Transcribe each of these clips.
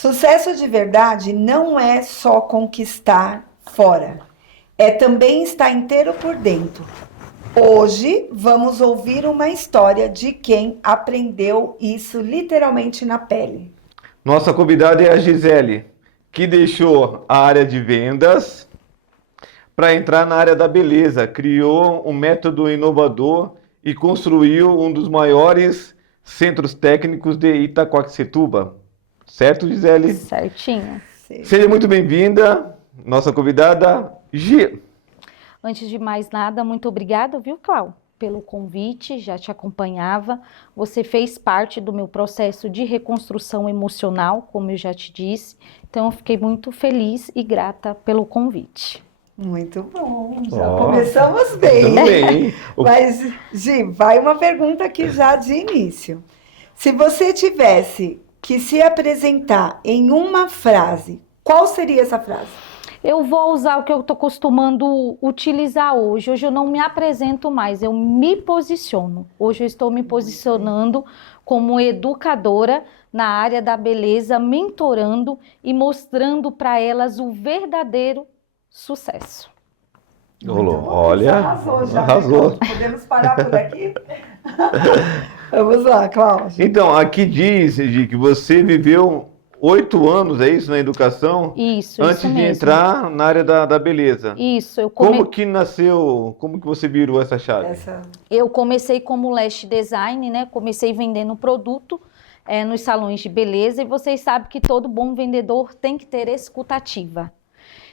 Sucesso de verdade não é só conquistar fora, é também estar inteiro por dentro. Hoje vamos ouvir uma história de quem aprendeu isso literalmente na pele. Nossa convidada é a Gisele, que deixou a área de vendas para entrar na área da beleza, criou um método inovador e construiu um dos maiores centros técnicos de Itaquaquecetuba. Certo, Gisele? Certinho. Seja muito bem-vinda, nossa convidada, Gi. Antes de mais nada, muito obrigada, viu, Clau, pelo convite, já te acompanhava. Você fez parte do meu processo de reconstrução emocional, como eu já te disse. Então, eu fiquei muito feliz e grata pelo convite. Muito bom, já começamos bem. Tudo bem. Mas, Gi, vai uma pergunta aqui já de início. Se você tivesse que se apresentar em uma frase, qual seria essa frase? Eu vou usar o que eu estou costumando utilizar hoje. Hoje eu não me apresento mais, eu me posiciono. Hoje eu estou me posicionando como educadora na área da beleza, mentorando e mostrando para elas o verdadeiro sucesso. Olha, Arrasou já. arrasou. Podemos parar por aqui? Vamos lá, Cláudia. Então, aqui diz, Gi, que você viveu 8 anos, é isso, na educação? Isso Antes de mesmo. entrar na área da beleza. Isso, Como que nasceu, como que você virou essa chave? Eu comecei como lash design, né? Comecei vendendo produto nos salões de beleza e vocês sabem que todo bom vendedor tem que ter escutativa.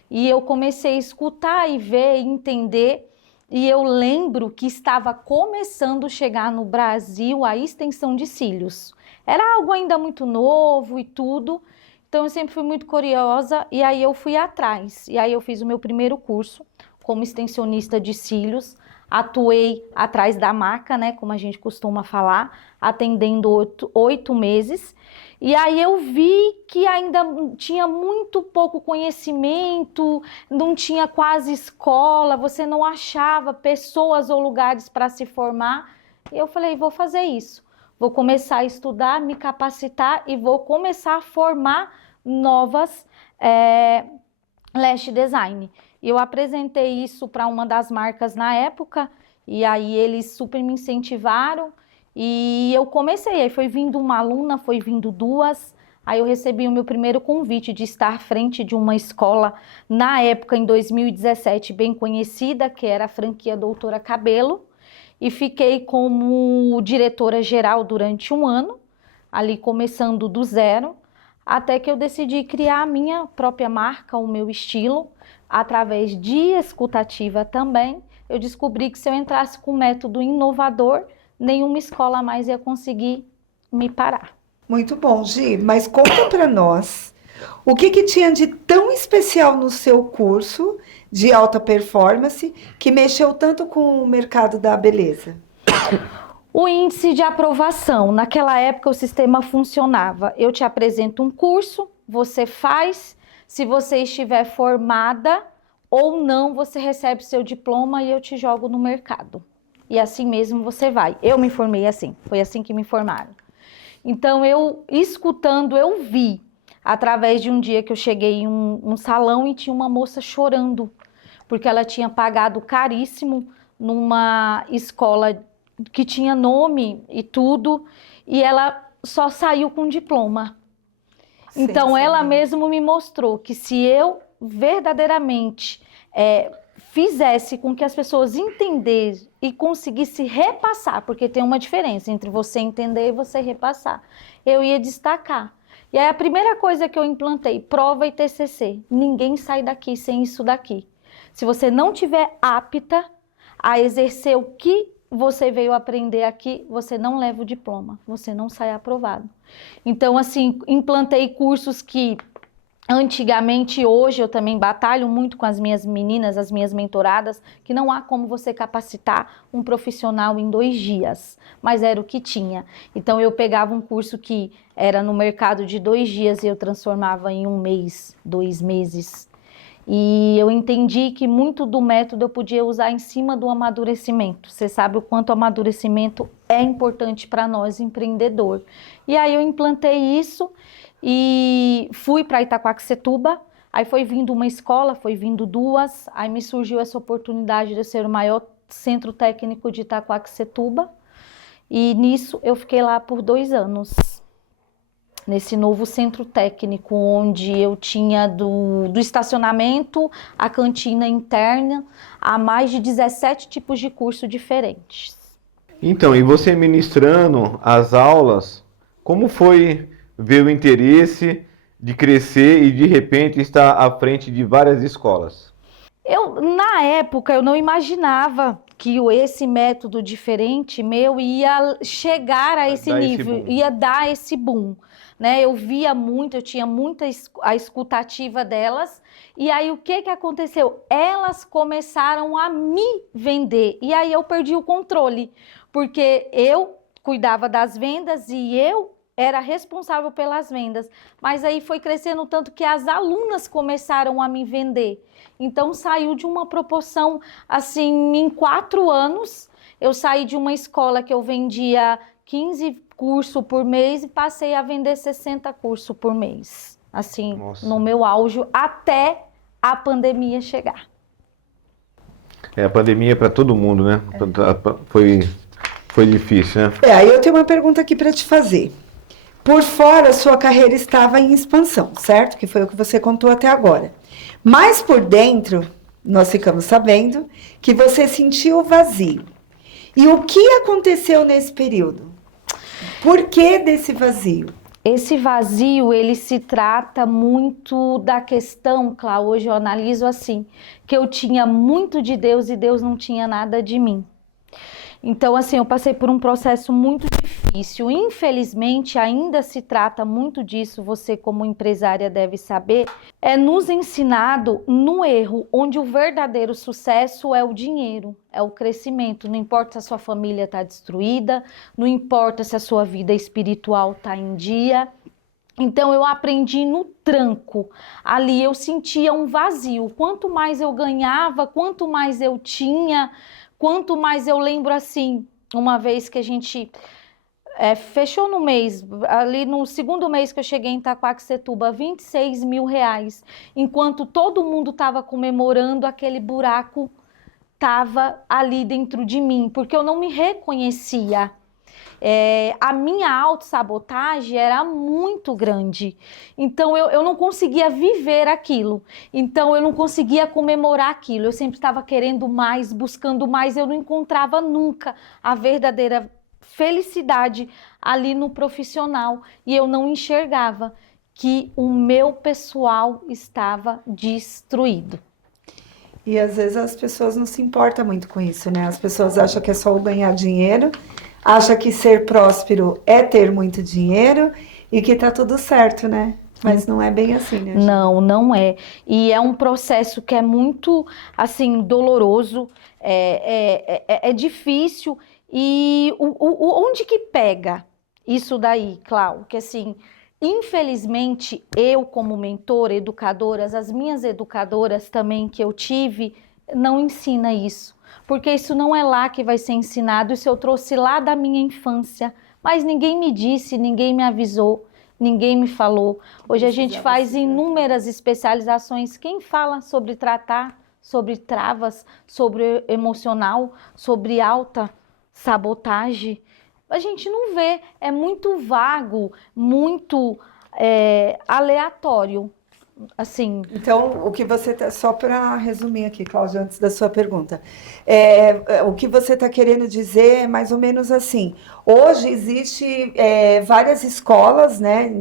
E eu comecei a escutar e ver e entender, e eu lembro que estava começando a chegar no Brasil a extensão de cílios. Era algo ainda muito novo e tudo, então eu sempre fui muito curiosa e aí eu fui atrás. E aí eu fiz o meu primeiro curso como extensionista de cílios, atuei atrás da maca, né, como a gente costuma falar, atendendo 8 meses. E aí eu vi que ainda tinha muito pouco conhecimento, não tinha quase escola, você não achava pessoas ou lugares para se formar. E eu falei, vou fazer isso. Vou começar a estudar, me capacitar e vou começar a formar novas lash design. E eu apresentei isso para uma das marcas na época e aí eles super me incentivaram. E eu comecei, aí foi vindo uma aluna, foi vindo duas, aí eu recebi o meu primeiro convite de estar à frente de uma escola, na época, em 2017, bem conhecida, que era a franquia Doutora Cabelo, e fiquei como diretora geral durante um ano, ali começando do zero, até que eu decidi criar a minha própria marca, o meu estilo, através de escutativa também. Eu descobri que se eu entrasse com um método inovador, nenhuma escola mais ia conseguir me parar. Muito bom, Gi, mas conta para nós o que tinha de tão especial no seu curso de alta performance que mexeu tanto com o mercado da beleza? O índice de aprovação. Naquela época o sistema funcionava. Eu te apresento um curso, você faz, se você estiver formada ou não, você recebe seu diploma e eu te jogo no mercado. E assim mesmo você vai. Eu me formei assim, foi assim que me formaram. Então eu, escutando, eu vi, através de um dia que eu cheguei em um salão e tinha uma moça chorando, porque ela tinha pagado caríssimo numa escola que tinha nome e tudo, e ela só saiu com diploma. Então ela mesmo me mostrou que se eu verdadeiramente fizesse com que as pessoas entendessem e conseguissem repassar, porque tem uma diferença entre você entender e você repassar, eu ia destacar. E aí a primeira coisa que eu implantei, prova e TCC. Ninguém sai daqui sem isso daqui. Se você não tiver apta a exercer o que você veio aprender aqui, você não leva o diploma, você não sai aprovado. Então, assim, implantei cursos que antigamente, hoje eu também batalho muito com as minhas meninas, as minhas mentoradas, que não há como você capacitar um profissional em 2 dias, mas era o que tinha. Então eu pegava um curso que era no mercado de 2 dias e eu transformava em 1 mês, 2 meses. E eu entendi que muito do método eu podia usar em cima do amadurecimento. Você sabe o quanto o amadurecimento é importante para nós, empreendedor. E aí eu implantei isso. e fui para Itaquaquecetuba. Aí foi vindo uma escola, foi vindo duas, aí me surgiu essa oportunidade de eu ser o maior centro técnico de Itaquaquecetuba, e nisso eu fiquei lá por 2 anos, nesse novo centro técnico, onde eu tinha do estacionamento, a cantina interna, a mais de 17 tipos de curso diferentes. Então, e você ministrando as aulas, como foi ver o interesse de crescer e de repente estar à frente de várias escolas? Na época, eu não imaginava que esse método diferente meu ia chegar a esse Dar esse nível, boom. ia dar esse boom, né? Eu via muito, eu tinha muita a escutativa delas, e aí o que aconteceu? Elas começaram a me vender, e aí eu perdi o controle, porque eu cuidava das vendas e eu era responsável pelas vendas, mas aí foi crescendo tanto que as alunas começaram a me vender. Então saiu de uma proporção, assim, em 4 anos, eu saí de uma escola que eu vendia 15 cursos por mês e passei a vender 60 cursos por mês, assim, Nossa. no meu auge, até a pandemia chegar. A pandemia para todo mundo, né? Foi difícil, né? Aí eu tenho uma pergunta aqui para te fazer. Por fora, sua carreira estava em expansão, certo? Que foi o que você contou até agora. Mas por dentro, nós ficamos sabendo que você sentiu vazio. E o que aconteceu nesse período? Por que desse vazio? Esse vazio, ele se trata muito da questão, Cláudia, hoje eu analiso assim, que eu tinha muito de Deus e Deus não tinha nada de mim. Então, assim, eu passei por um processo muito difícil. Infelizmente, ainda se trata muito disso, você como empresária deve saber, é nos ensinado no erro, onde o verdadeiro sucesso é o dinheiro, é o crescimento. Não importa se a sua família está destruída, não importa se a sua vida espiritual está em dia. Então, eu aprendi no tranco. Ali eu sentia um vazio. Quanto mais eu ganhava, quanto mais eu tinha... Quanto mais eu lembro assim, uma vez que a gente fechou no mês, ali no segundo mês que eu cheguei em Itaquaquecetuba, 26 mil reais, enquanto todo mundo estava comemorando, aquele buraco estava ali dentro de mim, porque eu não me reconhecia. A minha autossabotagem era muito grande, então eu não conseguia viver aquilo, então eu não conseguia comemorar aquilo, eu sempre estava querendo mais, buscando mais, eu não encontrava nunca a verdadeira felicidade ali no profissional, e eu não enxergava que o meu pessoal estava destruído. E às vezes as pessoas não se importam muito com isso, né? As pessoas acham que é só o ganhar dinheiro, acham que ser próspero é ter muito dinheiro e que tá tudo certo, né? Mas não é bem assim, né? Não, não é. E é um processo que é muito, assim, doloroso, é difícil. E onde que pega isso daí, Cláudia? Que assim, infelizmente, eu como mentora, educadoras, as minhas educadoras também que eu tive, não ensina isso. Porque isso não é lá que vai ser ensinado, isso eu trouxe lá da minha infância. Mas ninguém me disse, ninguém me avisou, ninguém me falou. Hoje a gente faz inúmeras especializações. Quem fala sobre tratar, sobre travas, sobre emocional, sobre alta sabotagem, a gente não vê, é muito vago, muito aleatório, assim. Então, o que você tá, só para resumir aqui, Cláudia, antes da sua pergunta, o que você está querendo dizer é mais ou menos assim. Hoje existe várias escolas, né,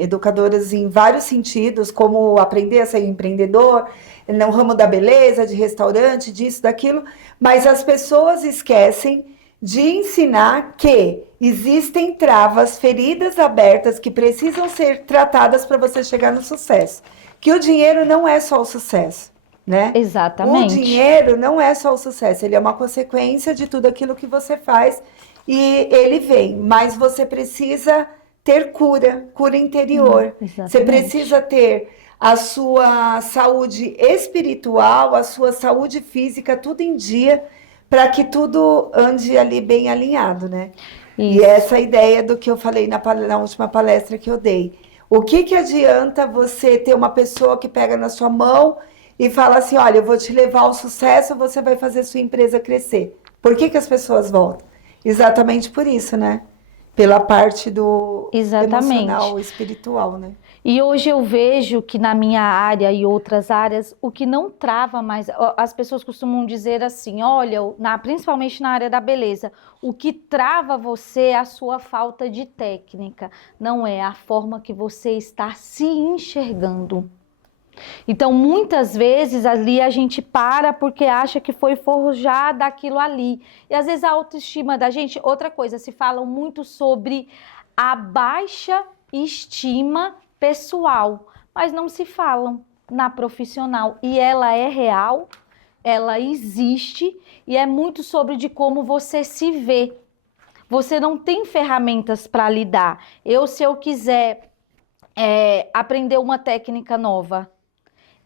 educadoras em vários sentidos, como aprender a ser empreendedor, no ramo da beleza, de restaurante, disso, daquilo, mas as pessoas esquecem de ensinar que existem travas, feridas abertas que precisam ser tratadas para você chegar no sucesso. Que o dinheiro não é só o sucesso, né? Exatamente. O dinheiro não é só o sucesso, ele é uma consequência de tudo aquilo que você faz e ele vem, mas você precisa ter cura interior. Você precisa ter a sua saúde espiritual, a sua saúde física, tudo em dia, para que tudo ande ali bem alinhado, né? Isso. E essa ideia do que eu falei na última palestra que eu dei. O que adianta você ter uma pessoa que pega na sua mão e fala assim, olha, eu vou te levar ao sucesso, você vai fazer sua empresa crescer. Por que as pessoas voltam? Exatamente por isso, né? Pela parte do emocional, espiritual, né? E hoje eu vejo que na minha área e outras áreas, o que não trava mais, as pessoas costumam dizer assim, olha, principalmente na área da beleza, o que trava você é a sua falta de técnica, não é a forma que você está se enxergando. Então, muitas vezes ali a gente para porque acha que foi forjada aquilo ali. E às vezes a autoestima da gente, outra coisa, se falam muito sobre a baixa estima pessoal, mas não se falam na profissional. E ela é real, ela existe e é muito sobre de como você se vê. Você não tem ferramentas para lidar. Se eu quiser aprender uma técnica nova,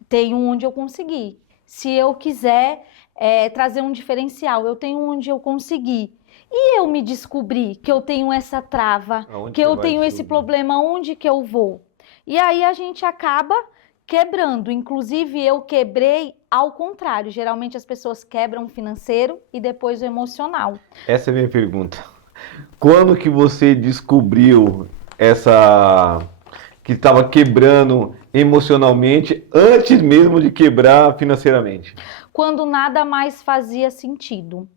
tenho onde eu conseguir. Se eu quiser trazer um diferencial, eu tenho onde eu conseguir. E eu me descobrir que eu tenho essa trava, que eu tenho esse problema, onde que eu vou? E aí a gente acaba quebrando. Inclusive eu quebrei ao contrário. Geralmente as pessoas quebram o financeiro e depois o emocional. Essa é a minha pergunta. Quando que você descobriu que estava quebrando emocionalmente antes mesmo de quebrar financeiramente? Quando nada mais fazia sentido.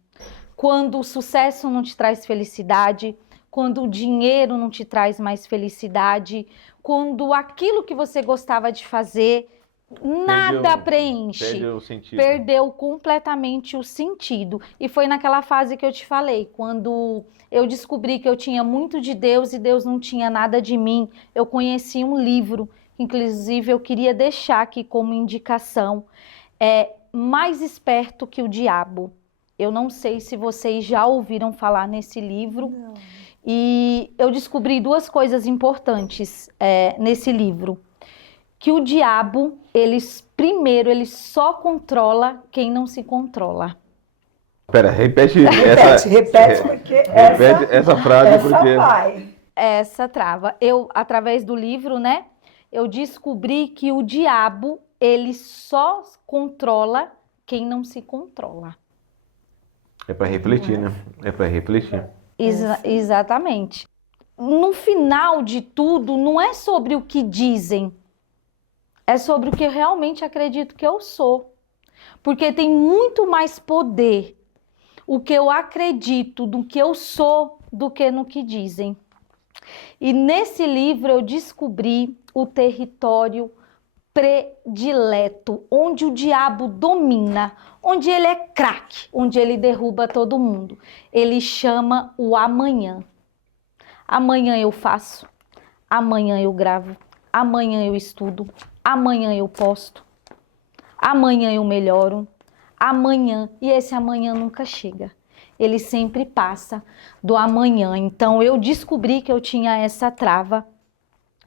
Quando o sucesso não te traz felicidade, quando o dinheiro não te traz mais felicidade, quando aquilo que você gostava de fazer, nada preenche. Perdeu o sentido. Perdeu completamente o sentido. E foi naquela fase que eu te falei, quando eu descobri que eu tinha muito de Deus e Deus não tinha nada de mim. Eu conheci um livro, inclusive eu queria deixar aqui como indicação, Mais Esperto que o Diabo. Eu não sei se vocês já ouviram falar nesse livro. Não. E eu descobri duas coisas importantes nesse livro. Que o diabo, ele só controla quem não se controla. Espera, repete porque essa frase, porque vai. Essa trava. Através do livro, né, eu descobri que o diabo, ele só controla quem não se controla. É para refletir, né? É para refletir. Exatamente. No final de tudo, não é sobre o que dizem, é sobre o que eu realmente acredito que eu sou. Porque tem muito mais poder o que eu acredito do que eu sou do que no que dizem. E nesse livro eu descobri o território predileto, onde o diabo domina, onde ele é craque, onde ele derruba todo mundo. Ele chama o amanhã. Amanhã eu faço, amanhã eu gravo, amanhã eu estudo, amanhã eu posto, amanhã eu melhoro, amanhã, e esse amanhã nunca chega. Ele sempre passa do amanhã. Então eu descobri que eu tinha essa trava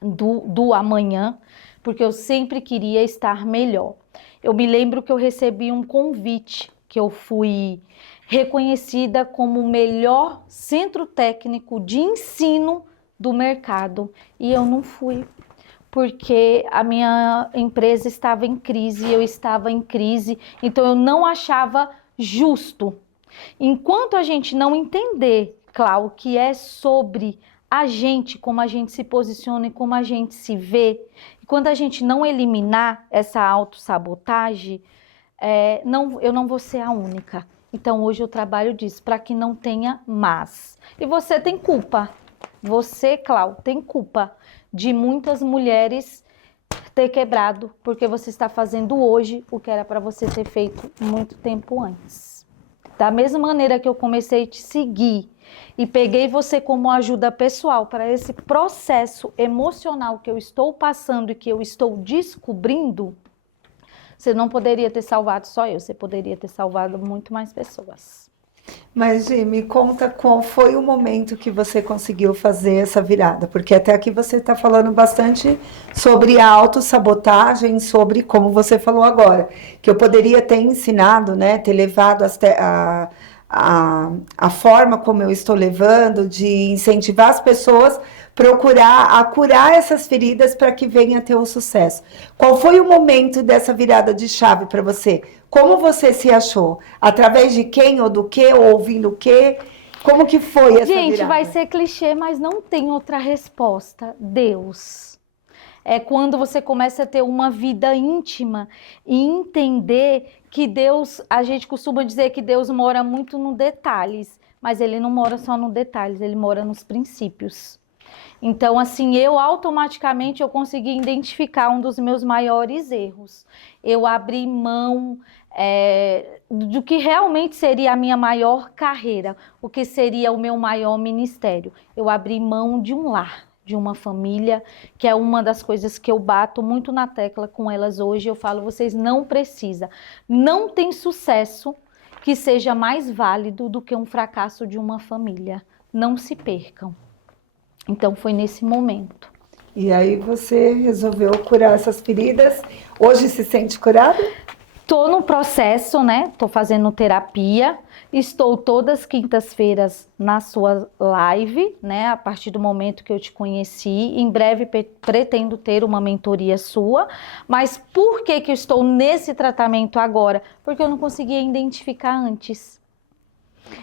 do amanhã, porque eu sempre queria estar melhor. Eu me lembro que eu recebi um convite, que eu fui reconhecida como o melhor centro técnico de ensino do mercado. E eu não fui, porque a minha empresa estava em crise, eu estava em crise, então eu não achava justo. Enquanto a gente não entender, Cláudio, que é sobre a gente, como a gente se posiciona e como a gente se vê, e quando a gente não eliminar essa autossabotagem, eu não vou ser a única. Então hoje eu trabalho disso, para que não tenha mais. E você tem culpa. Você, Cláudio, tem culpa de muitas mulheres ter quebrado, porque você está fazendo hoje o que era para você ter feito muito tempo antes. Da mesma maneira que eu comecei a te seguir e peguei você como ajuda pessoal para esse processo emocional que eu estou passando e que eu estou descobrindo, você não poderia ter salvado só eu, você poderia ter salvado muito mais pessoas. Mas, Gi, me conta qual foi o momento que você conseguiu fazer essa virada, porque até aqui você está falando bastante sobre a autossabotagem, sobre como você falou agora, que eu poderia ter ensinado, né, ter levado a forma como eu estou levando, de incentivar as pessoas procurar curar essas feridas para que venha a ter o sucesso. Qual foi o momento dessa virada de chave para você? Como você se achou? Através de quem ou do que, ou ouvindo o quê? Como que foi essa virada? Gente, vai ser clichê, mas não tem outra resposta. Deus. É quando você começa a ter uma vida íntima e entender que Deus, a gente costuma dizer que Deus mora muito nos detalhes, mas Ele não mora só nos detalhes, Ele mora nos princípios. Então, assim, eu automaticamente eu consegui identificar um dos meus maiores erros. Eu abri mão do que realmente seria a minha maior carreira, o que seria o meu maior ministério. Eu abri mão de um lar, de uma família, que é uma das coisas que eu bato muito na tecla com elas hoje. Eu falo, vocês não precisam, não tem sucesso que seja mais válido do que um fracasso de uma família. Não se percam. Então foi nesse momento. E aí você resolveu curar essas feridas. Hoje se sente curada? Tô no processo, né? Tô fazendo terapia. Estou todas as quintas-feiras na sua live, né? A partir do momento que eu te conheci. Em breve pretendo ter uma mentoria sua. Mas por que eu estou nesse tratamento agora? Porque eu não conseguia identificar antes.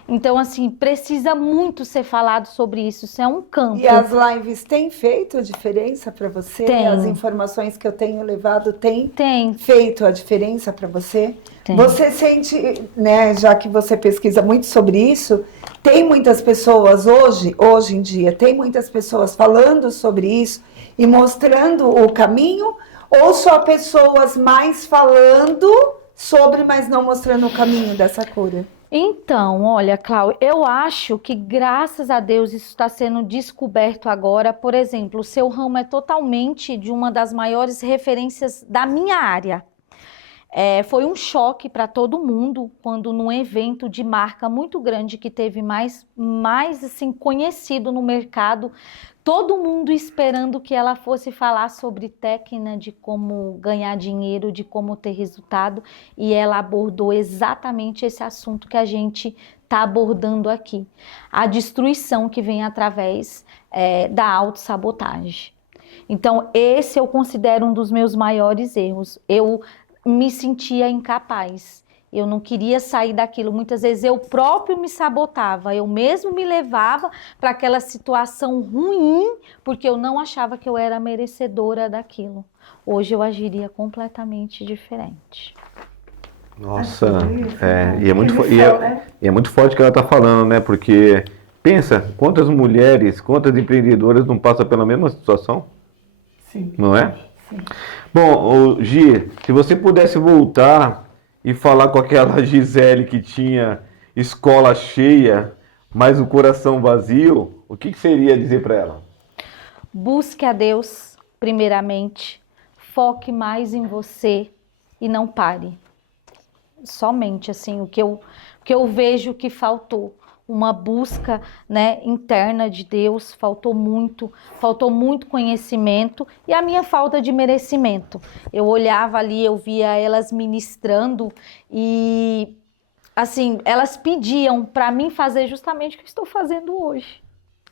Então, assim, precisa muito ser falado sobre isso. Isso é um campo. E as lives têm feito a diferença para você? Tem. As informações que eu tenho levado têm Tem. feito a diferença para você? Tem. Você sente, né, já que você pesquisa muito sobre isso, tem muitas pessoas hoje em dia, tem muitas pessoas falando sobre isso e mostrando o caminho, ou só pessoas mais falando sobre, mas não mostrando o caminho dessa cura? Então, olha, Cláudia, eu acho que graças a Deus isso está sendo descoberto agora. Por exemplo, o seu ramo é totalmente de uma das maiores referências da minha área. Foi um choque para todo mundo quando num evento de marca muito grande que teve mais assim, conhecido no mercado, todo mundo esperando que ela fosse falar sobre técnica de como ganhar dinheiro, de como ter resultado, e ela abordou exatamente esse assunto que a gente está abordando aqui. A destruição que vem através da autossabotagem. Então, esse eu considero um dos meus maiores erros. Eu me sentia incapaz, eu não queria sair daquilo, muitas vezes eu próprio me sabotava, eu mesmo me levava para aquela situação ruim, porque eu não achava que eu era merecedora daquilo. Hoje eu agiria completamente diferente. Nossa, e é muito forte o que ela está falando, né? Porque pensa, quantas mulheres, quantas empreendedoras não passam pela mesma situação? Sim. Não é? Sim. Bom, Gi, se você pudesse voltar e falar com aquela Gisele que tinha escola cheia, mas o coração vazio, o que seria dizer para ela? Busque a Deus, primeiramente, foque mais em você e não pare. Somente assim, o que eu vejo que faltou. Uma busca, né, interna de Deus, faltou muito conhecimento e a minha falta de merecimento. Eu olhava ali, eu via elas ministrando e, assim, elas pediam para mim fazer justamente o que eu estou fazendo hoje.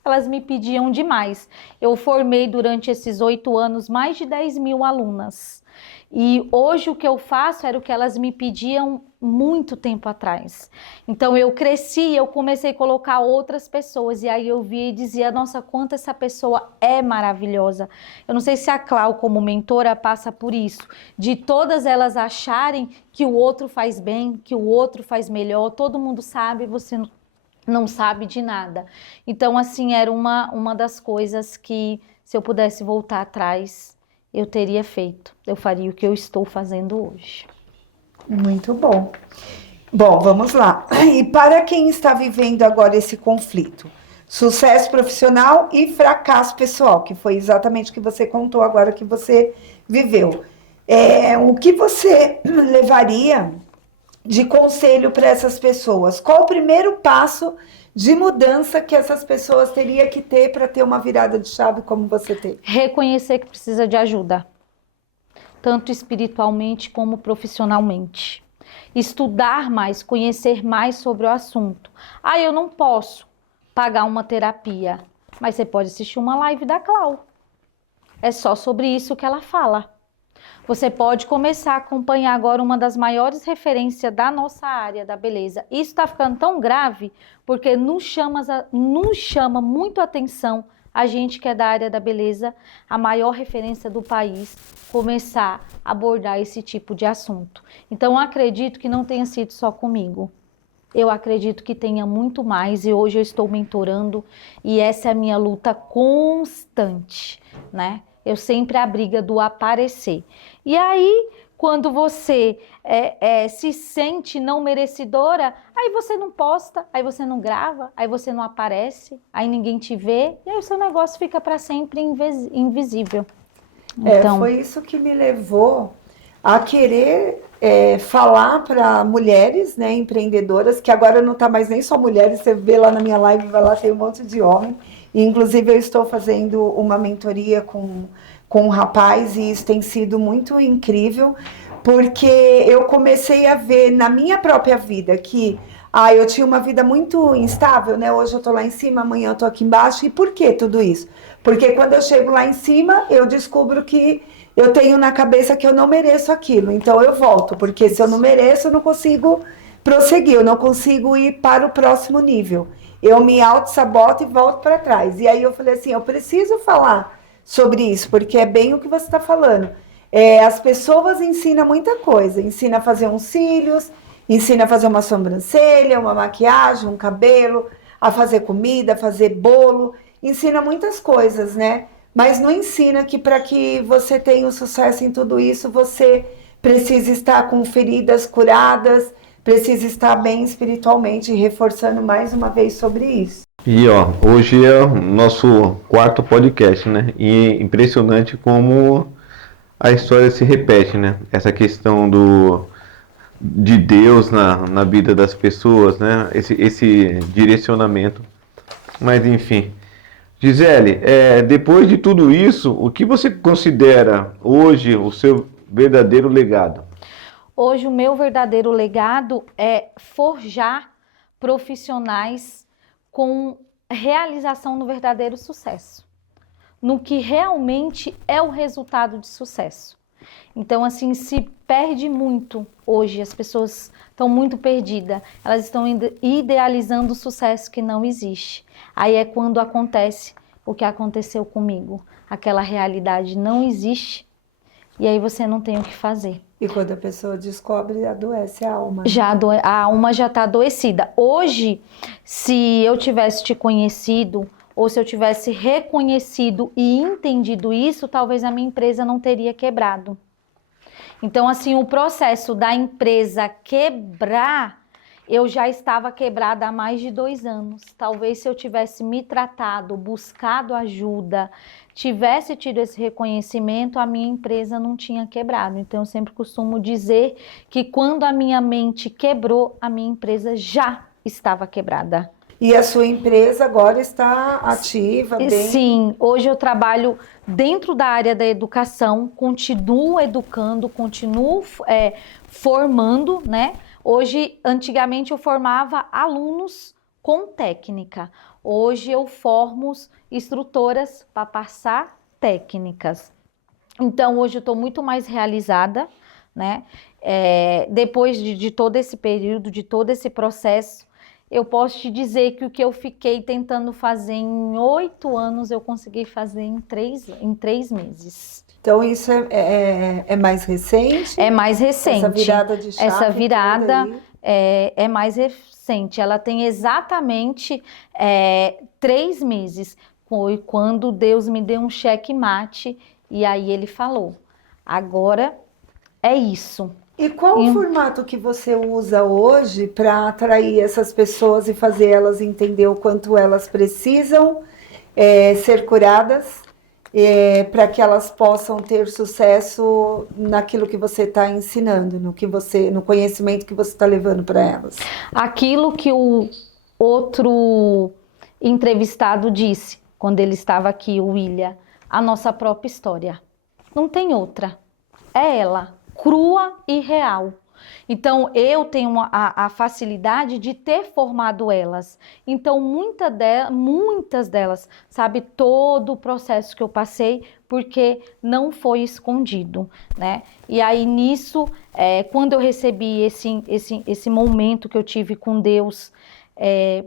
Elas me pediam demais. Eu formei durante esses 8 anos mais de 10.000 alunas. E hoje o que eu faço era o que elas me pediam muito tempo atrás. Então eu cresci, eu comecei a colocar outras pessoas e aí eu via e dizia, nossa, quanto essa pessoa é maravilhosa. Eu não sei se a Clau como mentora passa por isso, de todas elas acharem que o outro faz bem, que o outro faz melhor, todo mundo sabe, você não sabe de nada. Então assim, era uma das coisas que se eu pudesse voltar atrás, eu teria feito. Eu faria o que eu estou fazendo hoje. Muito bom. Bom, vamos lá. E para quem está vivendo agora esse conflito, sucesso profissional e fracasso pessoal, que foi exatamente o que você contou agora que você viveu, o que você levaria de conselho para essas pessoas? Qual o primeiro passo de mudança que essas pessoas teriam que ter para ter uma virada de chave como você teve? Reconhecer que precisa de ajuda, tanto espiritualmente como profissionalmente. Estudar mais, conhecer mais sobre o assunto. Eu não posso pagar uma terapia. mas você pode assistir uma live da Clau. É só sobre isso que ela fala. Você pode começar a acompanhar agora uma das maiores referências da nossa área da beleza. Isso está ficando tão grave porque nos chama muito a atenção, a gente que é da área da beleza, a maior referência do país, começar a abordar esse tipo de assunto. Então, eu acredito que não tenha sido só comigo. Eu acredito que tenha muito mais e hoje eu estou mentorando e essa é a minha luta constante, né? Eu sempre a briga do aparecer. E aí, quando você se sente não merecedora, aí você não posta, aí você não grava, aí você não aparece, aí ninguém te vê, e aí o seu negócio fica para sempre invisível. Então, foi isso que me levou a querer falar para mulheres, né, empreendedoras, que agora não está mais nem só mulheres, você vê lá na minha live, vai lá, tem um monte de homem. E, inclusive, eu estou fazendo uma mentoria com um rapaz e isso tem sido muito incrível, porque eu comecei a ver na minha própria vida que eu tinha uma vida muito instável, né? Hoje eu estou lá em cima, amanhã eu estou aqui embaixo. E por que tudo isso? Porque quando eu chego lá em cima, eu descubro que eu tenho na cabeça que eu não mereço aquilo. Então eu volto, porque se eu não mereço, eu não consigo prosseguir, eu não consigo ir para o próximo nível. Eu me auto-saboto e volto para trás. E aí eu falei assim, eu preciso falar sobre isso, porque é bem o que você está falando. As pessoas ensinam muita coisa, ensina a fazer uns cílios, ensina a fazer uma sobrancelha, uma maquiagem, um cabelo, a fazer comida, a fazer bolo, ensina muitas coisas, né? Mas não ensina que para que você tenha um sucesso em tudo isso, você precisa estar com feridas curadas, precisa estar bem espiritualmente, reforçando mais uma vez sobre isso. E hoje é o nosso quarto podcast, né? E é impressionante como a história se repete, né? Essa questão de Deus na vida das pessoas, né? Esse direcionamento. Mas enfim. Gisele, depois de tudo isso, o que você considera hoje o seu verdadeiro legado? Hoje o meu verdadeiro legado é forjar profissionais com realização no verdadeiro sucesso, no que realmente é o resultado de sucesso. Então, assim, se perde muito hoje, as pessoas estão muito perdidas, elas estão idealizando o sucesso que não existe. Aí é quando acontece o que aconteceu comigo, aquela realidade não existe e aí você não tem o que fazer. E quando a pessoa descobre, adoece a alma. A alma já está adoecida. Hoje, se eu tivesse te conhecido, ou se eu tivesse reconhecido e entendido isso, talvez a minha empresa não teria quebrado. Então, assim, o processo da empresa quebrar, eu já estava quebrada há mais de 2 anos. Talvez se eu tivesse me tratado, buscado ajuda, tivesse tido esse reconhecimento, a minha empresa não tinha quebrado. Então, eu sempre costumo dizer que quando a minha mente quebrou, a minha empresa já estava quebrada. E a sua empresa agora está ativa, bem? Sim, hoje eu trabalho dentro da área da educação, continuo educando, continuo formando, né? Hoje, antigamente eu formava alunos com técnica. Hoje eu formo instrutoras para passar técnicas. Então, hoje eu estou muito mais realizada, né? Depois de todo esse período, de todo esse processo, eu posso te dizer que o que eu fiquei tentando fazer em 8 anos, eu consegui fazer em 3 meses. Então isso é mais recente? É mais recente. Essa virada de chave. Essa virada é mais recente. Ela tem exatamente 3 meses. Foi quando Deus me deu um checkmate e aí ele falou, agora é isso. E qual o formato que você usa hoje para atrair essas pessoas e fazer elas entender o quanto elas precisam ser curadas para que elas possam ter sucesso naquilo que você está ensinando, no conhecimento que você está levando para elas? Aquilo que o outro entrevistado disse quando ele estava aqui, o William, a nossa própria história. Não tem outra. É ela. Crua e real. Então, eu tenho a facilidade de ter formado elas. Então, muitas delas, sabe, todo o processo que eu passei, porque não foi escondido, né? E aí, nisso, quando eu recebi esse momento que eu tive com Deus,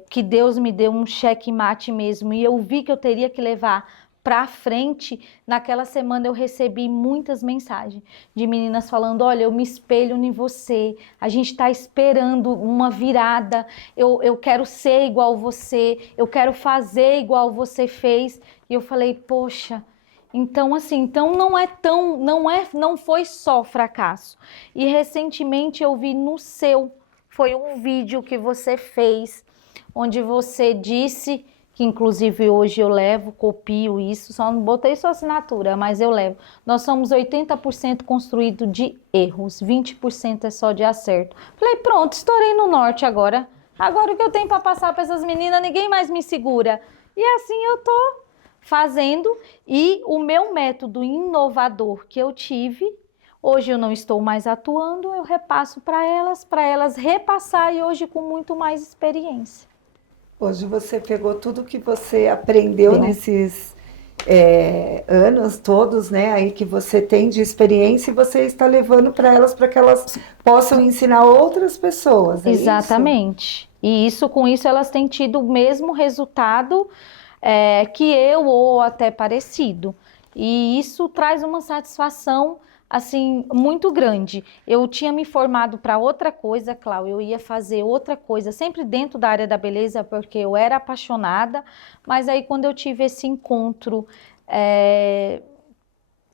que Deus me deu um checkmate mesmo, e eu vi que eu teria que levar para frente, naquela semana eu recebi muitas mensagens de meninas falando, olha, eu me espelho em você, a gente está esperando uma virada, eu quero ser igual você, eu quero fazer igual você fez. E eu falei, poxa, então assim, então não foi só fracasso. E recentemente eu vi no foi um vídeo que você fez, onde você disse, que inclusive hoje eu levo, copio isso, só não botei sua assinatura, mas eu levo. Nós somos 80% construído de erros, 20% é só de acerto. Falei, pronto, estourei no norte agora. Agora o que eu tenho para passar para essas meninas, ninguém mais me segura. E assim eu tô fazendo, e o meu método inovador que eu tive, hoje eu não estou mais atuando, eu repasso para elas repassar, e hoje com muito mais experiência. Hoje você pegou tudo que você aprendeu nesses anos todos, né, aí que você tem de experiência, e você está levando para que elas possam ensinar outras pessoas. Exatamente. Isso? E com isso elas têm tido o mesmo resultado que eu, ou até parecido. E isso traz uma satisfação assim muito grande. Eu tinha me formado para outra coisa, Cláudia, eu ia fazer outra coisa, sempre dentro da área da beleza, porque eu era apaixonada, mas aí quando eu tive esse encontro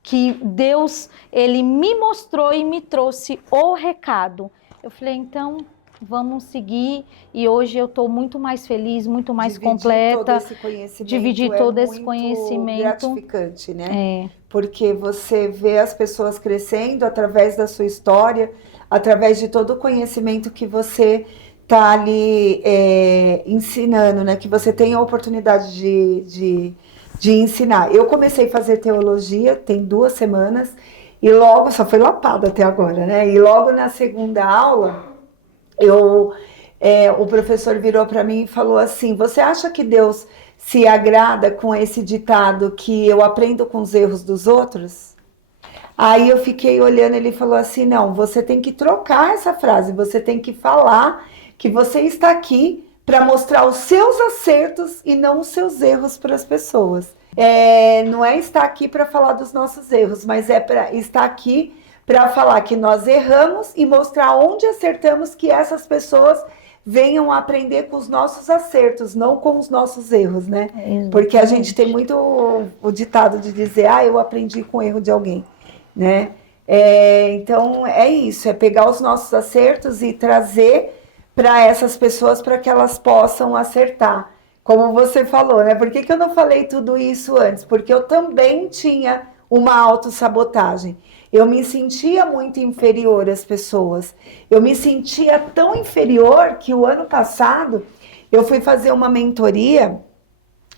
que Deus, ele me mostrou e me trouxe o recado, eu falei, então vamos seguir, e hoje eu estou muito mais feliz, muito mais completa. Dividir todo esse conhecimento gratificante, né? Porque você vê as pessoas crescendo através da sua história, através de todo o conhecimento que você está ali ensinando, né? Que você tem a oportunidade de ensinar. Eu comecei a fazer teologia tem 2 semanas, e logo, só foi lapada até agora, né? E logo na segunda aula, o professor virou para mim e falou assim, você acha que Deus se agrada com esse ditado que eu aprendo com os erros dos outros? Aí eu fiquei olhando, ele falou assim, não, você tem que trocar essa frase, você tem que falar que você está aqui para mostrar os seus acertos e não os seus erros para as pessoas. Não é estar aqui para falar dos nossos erros, mas é para estar aqui para falar que nós erramos e mostrar onde acertamos, que essas pessoas venham aprender com os nossos acertos, não com os nossos erros, né? Exatamente. Porque a gente tem muito o ditado de dizer, eu aprendi com o erro de alguém, né? Então, é isso, é pegar os nossos acertos e trazer para essas pessoas para que elas possam acertar. Como você falou, né? Por que eu não falei tudo isso antes? Porque eu também tinha uma autossabotagem. Eu me sentia muito inferior às pessoas. Eu me sentia tão inferior que o ano passado eu fui fazer uma mentoria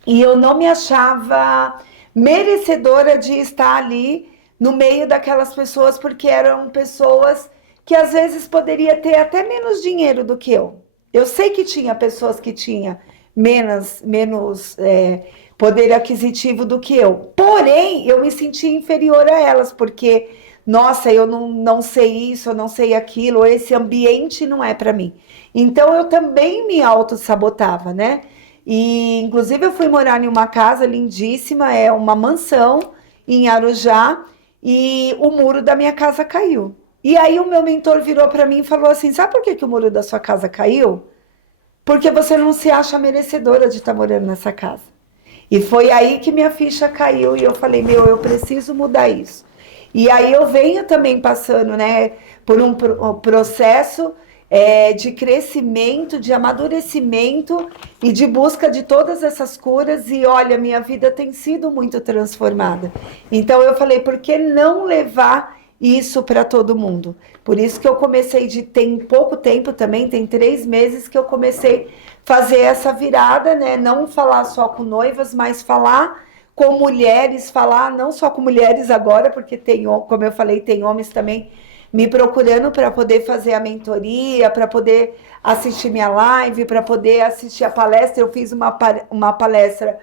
e eu não me achava merecedora de estar ali no meio daquelas pessoas, porque eram pessoas que às vezes poderia ter até menos dinheiro do que eu. Eu sei que tinha pessoas que tinham menos poder aquisitivo do que eu. Porém, eu me sentia inferior a elas, porque, nossa, eu não sei isso, eu não sei aquilo, esse ambiente não é para mim. Então, eu também me autossabotava, né? E, inclusive, eu fui morar em uma casa lindíssima, é uma mansão em Arujá, e o muro da minha casa caiu. E aí, o meu mentor virou para mim e falou assim, sabe por que o muro da sua casa caiu? Porque você não se acha merecedora de estar morando nessa casa. E foi aí que minha ficha caiu e eu falei, eu preciso mudar isso. E aí eu venho também passando, né, por um processo de crescimento, de amadurecimento e de busca de todas essas curas. E olha, minha vida tem sido muito transformada. Então eu falei, por que não levar isso para todo mundo? Por isso que eu comecei tem pouco tempo também, tem 3 meses que eu comecei a fazer essa virada, né? Não falar só com noivas, mas falar com mulheres, falar não só com mulheres agora, porque tem, como eu falei, tem homens também me procurando para poder fazer a mentoria, para poder assistir minha live, para poder assistir a palestra. Eu fiz uma palestra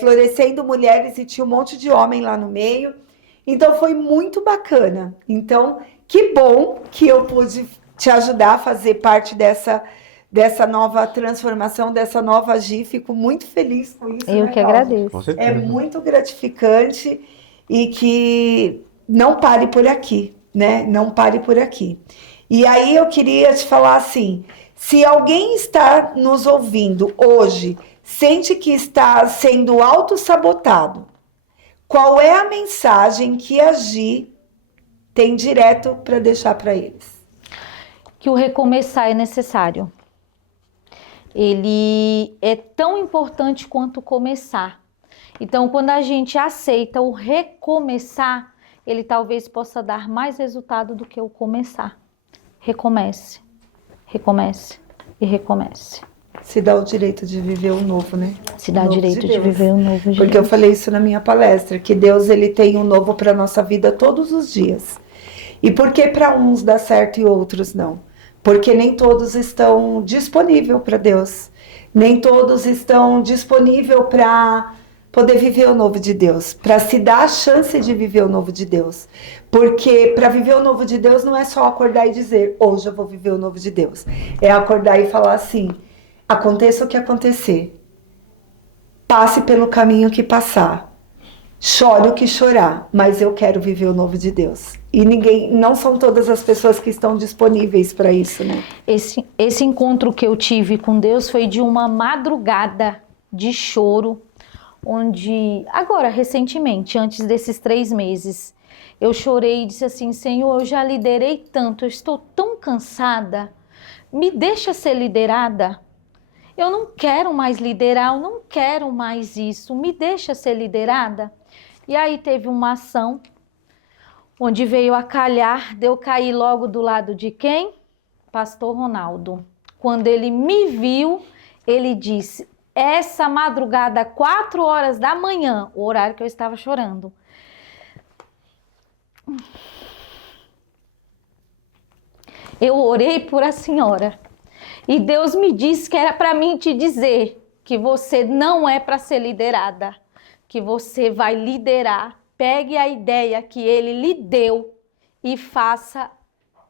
Florescendo Mulheres e tinha um monte de homem lá no meio. Então foi muito bacana. Então, que bom que eu pude te ajudar a fazer parte dessa nova transformação, dessa nova Gi. Fico muito feliz com isso. Eu né, que Cláudia? agradeço. Com certeza. É muito gratificante e que não pare por aqui, né? Não pare por aqui. E aí eu queria te falar assim, se alguém está nos ouvindo hoje, sente que está sendo autossabotado, qual é a mensagem que a Gi tem direto para deixar para eles? Que o recomeçar é necessário. Ele é tão importante quanto começar. Então, quando a gente aceita o recomeçar, ele talvez possa dar mais resultado do que o começar. Recomece, recomece e recomece. Se dá o direito de viver o novo, né? Se dá O novo direito de Deus. viver o novo de Porque eu Deus. falei isso na minha palestra, que Deus ele tem um novo para nossa vida todos os dias. E por que para uns dá certo e outros não? Porque nem todos estão disponíveis para Deus. Nem todos estão disponíveis para poder viver o novo de Deus, para se dar a chance de viver o novo de Deus. Porque para viver o novo de Deus não é só acordar e dizer, hoje eu vou viver o novo de Deus. É acordar e falar assim, aconteça o que acontecer, passe pelo caminho que passar, chore o que chorar, mas eu quero viver o novo de Deus. E não são todas as pessoas que estão disponíveis para isso, né? Esse encontro que eu tive com Deus foi de uma madrugada de choro, onde, agora, recentemente, antes desses 3 meses, eu chorei e disse assim, Senhor, eu já liderei tanto, eu estou tão cansada, me deixa ser liderada. Eu não quero mais liderar, eu não quero mais isso, me deixa ser liderada. E aí teve uma ação, onde veio a calhar de eu cair logo do lado de quem? Pastor Ronaldo. Quando ele me viu, ele disse, essa madrugada, 4 horas da manhã, o horário que eu estava chorando. Eu orei por a senhora. E Deus me disse que era para mim te dizer que você não é para ser liderada, que você vai liderar. Pegue a ideia que ele lhe deu e faça,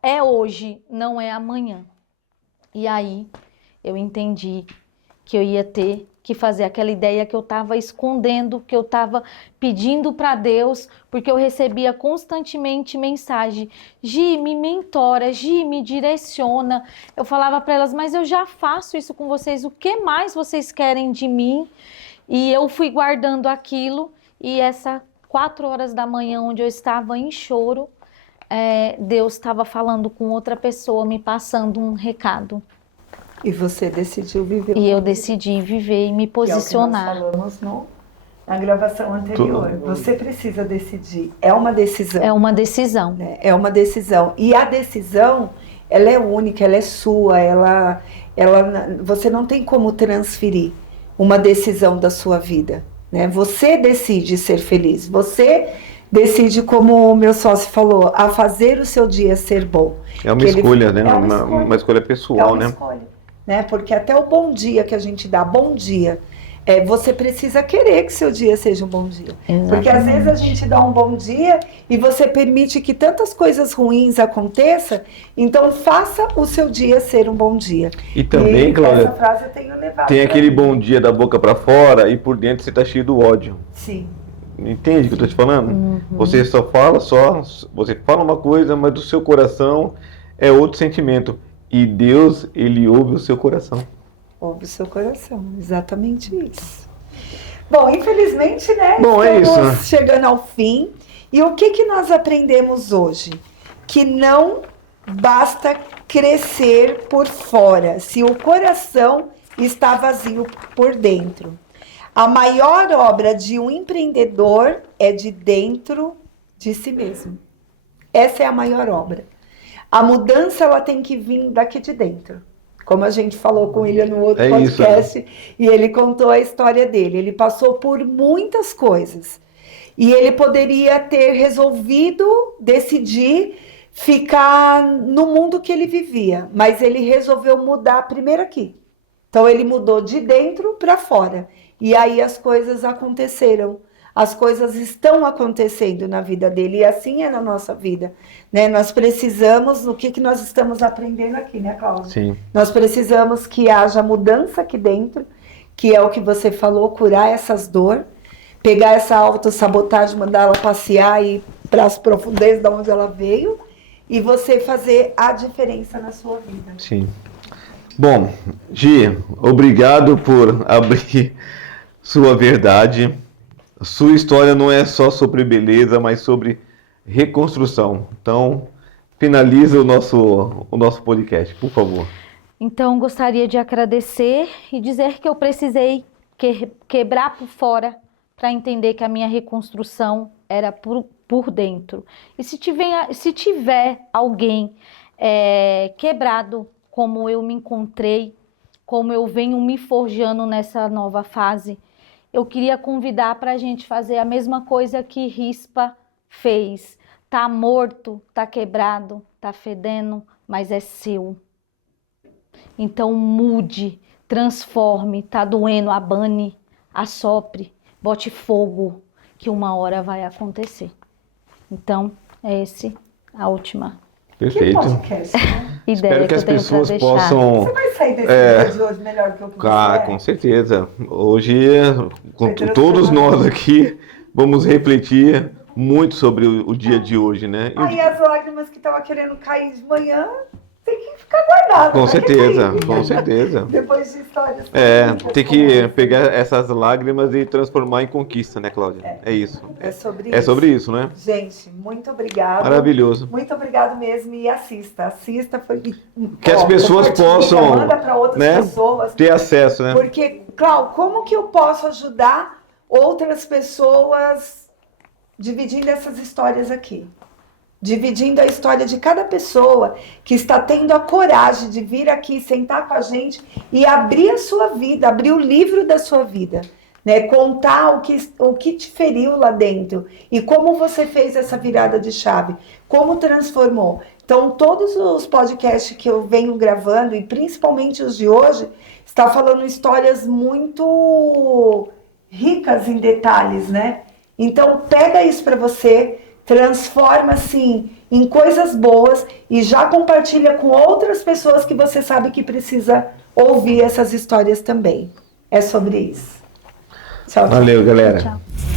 é hoje, não é amanhã. E aí eu entendi que eu ia ter que fazer aquela ideia que eu estava escondendo, que eu estava pedindo para Deus, porque eu recebia constantemente mensagem, Gi, me mentora, Gi, me direciona. Eu falava para elas, mas eu já faço isso com vocês, o que mais vocês querem de mim? E eu fui guardando aquilo, e essa 4 horas da manhã, onde eu estava em choro, Deus estava falando com outra pessoa, me passando um recado. E você decidiu viver. E eu decidi viver e me posicionar. Que é o que nós falamos na gravação anterior. Você precisa decidir. É uma decisão. É uma decisão. Né? É uma decisão. E a decisão, ela é única, ela é sua. Você não tem como transferir uma decisão da sua vida. Né? Você decide ser feliz. Você decide, como o meu sócio falou, a fazer o seu dia ser bom. É uma escolha, né? É uma escolha pessoal, é uma né? escolha. Né? Porque até o bom dia que a gente dá, bom dia, você precisa querer que seu dia seja um bom dia. Exatamente. Porque às vezes a gente dá um bom dia e você permite que tantas coisas ruins aconteçam, então faça o seu dia ser um bom dia. E também, Cláudia, essa frase eu tenho levado tem pra aquele mim. bom dia da boca pra fora e por dentro você tá cheio do ódio. Sim. Entende o que eu tô te falando? Uhum. Você você fala uma coisa, mas do seu coração é outro sentimento. E Deus, ele ouve o seu coração. Ouve o seu coração, exatamente isso. Bom, infelizmente, né? Bom, é estamos isso. chegando ao fim. E o que nós aprendemos hoje? Que não basta crescer por fora, se o coração está vazio por dentro. A maior obra de um empreendedor é de dentro de si mesmo. Essa é a maior obra. A mudança, ela tem que vir daqui de dentro. Como a gente falou com ele no outro podcast, isso, né? E ele contou a história dele. Ele passou por muitas coisas. E ele poderia ter resolvido decidir ficar no mundo que ele vivia, mas ele resolveu mudar primeiro aqui. Então ele mudou de dentro para fora. E aí as coisas aconteceram. As coisas estão acontecendo na vida dele, e assim é na nossa vida, né? Nós precisamos, o que nós estamos aprendendo aqui, né, Cláudia? Sim. Nós precisamos que haja mudança aqui dentro, que é o que você falou, curar essas dores, pegar essa autossabotagem, mandar ela passear e ir para as profundezas de onde ela veio, e você fazer a diferença na sua vida. Sim. Bom, Gi, obrigado por abrir sua verdade. Sua história não é só sobre beleza, mas sobre reconstrução. Então, finaliza o nosso podcast, por favor. Então, gostaria de agradecer e dizer que eu precisei quebrar por fora para entender que a minha reconstrução era por dentro. E se tiver alguém quebrado, como eu me encontrei, como eu venho me forjando nessa nova fase, eu queria convidar para a gente fazer a mesma coisa que Rispa fez. Tá morto, tá quebrado, tá fedendo, mas é seu. Então mude, transforme, tá doendo, abane, assopre, bote fogo, que uma hora vai acontecer. Então, a última Perfeito. Que podcast, né? ideia Espero que as eu tenho pessoas pra deixar. possam. Você vai sair desse vídeo de hoje melhor que o que você é? Com certeza. Hoje, Foi todos transformador. nós aqui vamos refletir muito sobre o dia de hoje, né? Aí as lágrimas que estavam querendo cair de manhã, tem que ficar guardado. Com né? certeza, Que com certeza. Depois de histórias. Tem que pegar essas lágrimas e transformar em conquista, né, Cláudia? É isso. É sobre É isso. sobre isso, né? Gente, muito obrigada. Maravilhoso. Muito obrigado mesmo e assista. Foi Que as pessoas compartilha, possam, manda para outras né, pessoas. ter acesso, né? Porque, Cláudio, como que eu posso ajudar outras pessoas dividindo essas histórias aqui? Dividindo a história de cada pessoa que está tendo a coragem de vir aqui, sentar com a gente e abrir a sua vida, abrir o livro da sua vida, né? Contar o que te feriu lá dentro e como você fez essa virada de chave, como transformou. Então, todos os podcasts que eu venho gravando, e principalmente os de hoje, está falando histórias muito ricas em detalhes, né? Então, pega isso para você, transforma assim em coisas boas e já compartilha com outras pessoas que você sabe que precisa ouvir essas histórias também. É sobre isso. Tchau, tchau. Valeu, galera. Tchau.